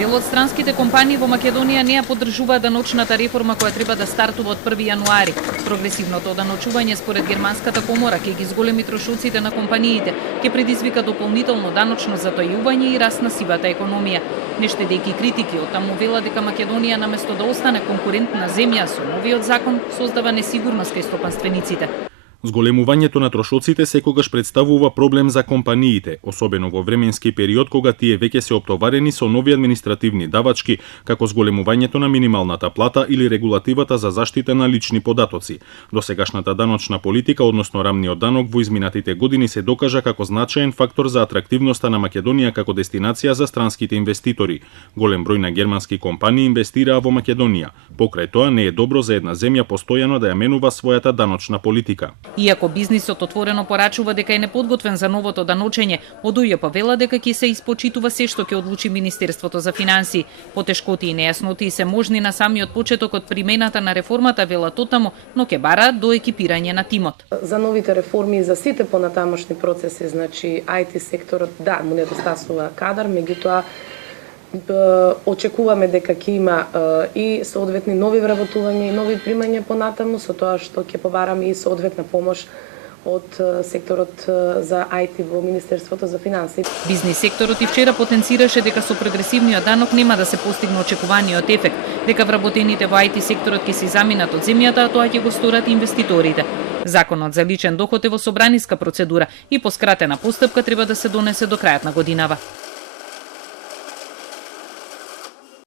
Дел од странските компании во Македонија не ја поддржуваат даночната реформа која треба да стартува од 1 јануари. Прогресивното даночување според германската комора ќе ги зголеми трошоците на компаниите, ќе предизвика дополнително даночно затојување и раст на сивата економија. Не штедејќи критики, оттаму вела дека Македонија наместо да остане конкурентна земја со новиот закон создава несигурност кај стопанствениците. Зголемувањето на трошоците секогаш представува проблем за компаниите, особено во временски период кога тие веќе се оптоварени со нови административни давачки, како зголемувањето на минималната плата или регулативата за заштита на лични податоци. Досегашната даночна политика, односно рамниот данок во изминатите години се докажа како значаен фактор за атрактивноста на Македонија како дестинација за странските инвеститори. Голем број на германски компании инвестираа во Македонија. Покрај тоа не е добро за една земја постојано да ја менува својата даночна политика. Иако бизнисот отворено порачува дека е неподготвен за новото даночење, од УЈП вела дека ќе се испочитува се што ќе одлучи Министерството за финансии. Потешкоти и нејаснотии се можни на самиот почеток од примената на реформата, велат оттаму, но ќе бараат до екипирање на тимот. За новите реформи и за сите понатамошни процеси, значи IT секторот, да, му недостасува кадар, меѓутоа очекуваме дека ќе има и соодветни нови вработувања и нови примања понатаму, со тоа што ќе побараме и соодветна помош од секторот за IT во Министерството за финансии. Бизнис секторот и вчера потенцираше дека со прогресивниот данок нема да се постигне очекуваниот ефект, дека вработените во IT секторот ќе се заминат од земјата, а тоа ќе го сторат инвеститорите. Законот за личен доход е во собраниска процедура и по скратена постапка треба да се донесе до крајот на годинава.